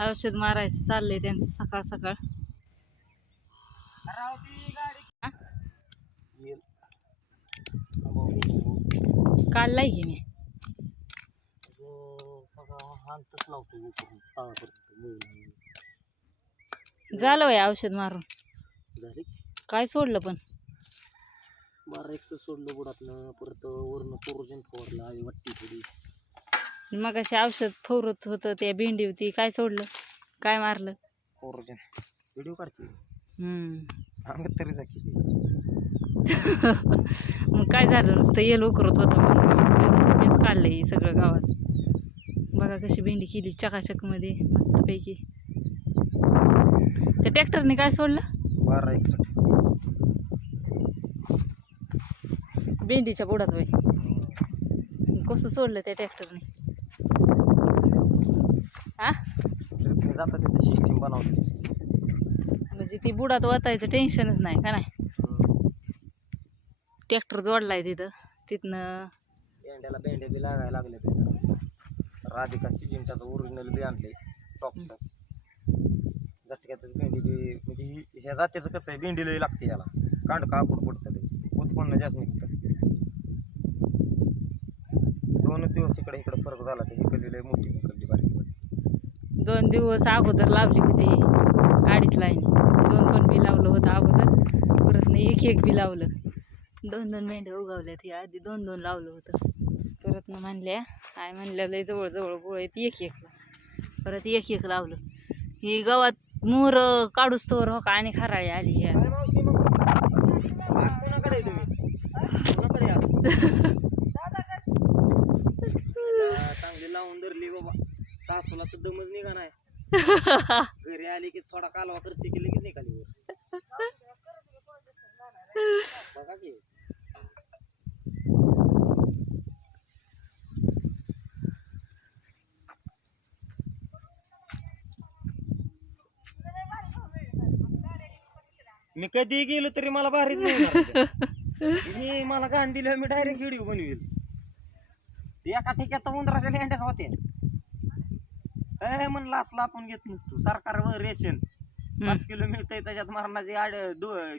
औषध मारायचं चाललंय त्यांचं सकाळ सकाळ. हा? काढलाय की मी. झालं वय औषध मारून. काय सोडलं पण? मारायचं सोडलं बुडातलं, परत वरनं कोरोजन फवारला, वाटती थोडी. मग अशी औषध फवरत होतं त्या भेंडी होती, काय सोडलं? काय मारलं? कोरोजन. व्हिडिओ काढते सांगत तरी जा किती. मग काय झालं, नुसतं येलो करत होतं म्हणून तेच काढलंय सगळं गावात. बघा कशी भेंडी केली चकाचक मध्ये मस्तपैकी. त्या ट्रॅक्टरने काय सोडलं? 1261. भेंडीच्या बुडात वय कसं सोडलं त्या ट्रॅक्टरने? हा जातं तिथे सिस्टीम बनवली. म्हणजे ती बुडात वाचायचं टेन्शनच नाही का नाही. ट्रॅक्टर जोडलाय तिथनं भेंड्याला भेंड्या बी लागायला लागले तिथं. राधिका सिजिंटाचं ओरिजिनल बी आणले टॉपचं. झटक्यातच भेंडी बी म्हणजे ह्या जातीचं कसं आहे, भेंडी लई लागते याला. कांड कापड पडतं ते उत्पन्न जास्त निघतं. 2 दिवस तिकडे इकडे फरक झाला. ते इकडली लई मोठी इकडली बारीक. 2 दिवस अगोदर लावली होती 2.5 लाईन. 2 बी लावलं होतं अगोदर, परत नाही 1 बी लावलं. 2 मेंढ्या उगवल्यात. ही आधी 2 लावलं होतं, परत न म्हणल्या काय म्हणल्या लय जवळ जवळ गोळ आहेत 1 परत 1 लावलं. ही गावात मोर काढूस तर हो का आणि खराळी आली ह्या. चांगली लावून धरली बाबा. सासूला तर दमच निघा नाही. घरी आली की थोडा कालवा करते की लगेच निघाली वर. बघा की मी कधी गेलो तरी मला भारीच नाही. मला गाण दिलं मी डायरेक्ट व्हिडिओ बनवेल. एका ठिकाणी उंदराच्या लेंड्याच होते. म्हणलं असलं आपण घेत नसतो. सरकारवर रेशन 5 किलो मिळतंय, त्याच्यात मरणाचे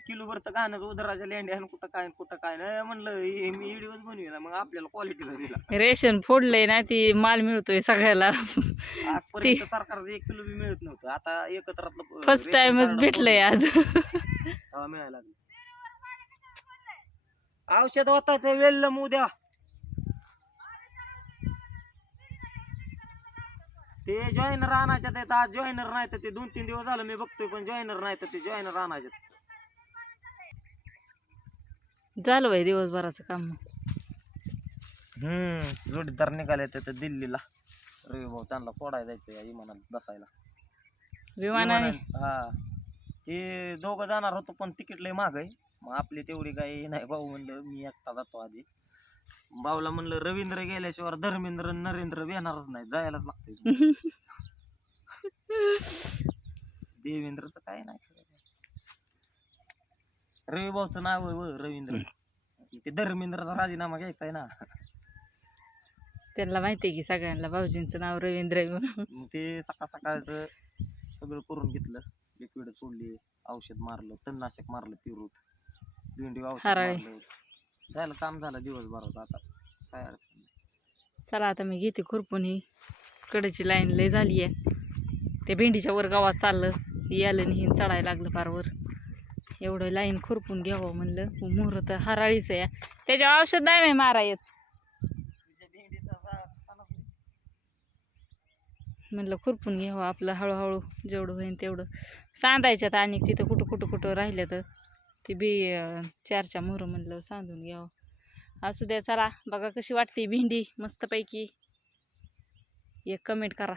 किलो भर तर गाणं उंदराच्या लेंड्या कुठं काय नाही म्हणलं. मी व्हिडिओच बनवेल मग आपल्याला क्वालिटी दिला. रेशन फोडलंय ना, ती माल मिळतोय सगळ्याला. आजपर्यंत सरकारचं 1 किलो बी मिळत नव्हतं. आता एकत्रातलं फर्स्ट टाइमच भेटलंय आज. मिळायला लागलं. औषध वाचायचं वेळ उद्या. ते जॉईनर आणायच्यात आहेत. आज जॉईनर नाही तर ते 2-3 दिवस झालं मी बघतोय, पण जॉईनर नाही तर ते जॉईनर आणायच्यात. झालं बाई दिवसभराचं काम. जोडीदार निघाले तर दिल्लीला. रवी भाऊ त्यांना सोडायला जायचं या विमानात बसायला. विमानाने? हा, ते दोघं जाणार होतो पण तिकीट लय महाग आहे. मग आपली तेवढी काही नाही. भाऊ म्हणलं मी एकटा जातो आधी. भाऊला म्हणलं रवींद्र गेल्याशिवाय धर्मेंद्र नरेंद्र येणारच नाही, जायलाच लागतंय. देवेंद्रचं काय नाही. रवी भाऊचं नाव आहे रवींद्र. ते धर्मेंद्रचा राजीनामा घ्यायचा आहे ना. त्यांना माहितीये की सगळ्यांना भाऊजींचं नाव रवींद्र आहे म्हणून. ते सकाळचं सगळं करून घेतलं. लिक्विड सोडली, औषध मारलं, तणनाशक मारलं, पिरूट भेंडी औषध मारलं. झालं काम झालं दिवसभरात. आता काय अडचण नाही. चला आता मी घेते खुरपून. ही कडेची लाईन लय झाली आहे. त्या भेंडीच्या वर गावात चाललं यालं नाही चढायला लागलं फार वर. एवढं लाईन खुरपून घ्यावं म्हणलं. मोहर तर हराळीच आहे, त्याच्या औषध नाही मी मारा येत म्हणलं. खुरपून घ्यावं आपलं हळूहळू जेवढं होईल तेवढं. सांधायच्यात आणि तिथं कुठं राहिलं तर ते बी 4 मोहरं म्हणलं सांधून घ्यावं. असू द्या. चला बघा कशी वाटते भेंडी मस्तपैकी. एक कमेंट करा.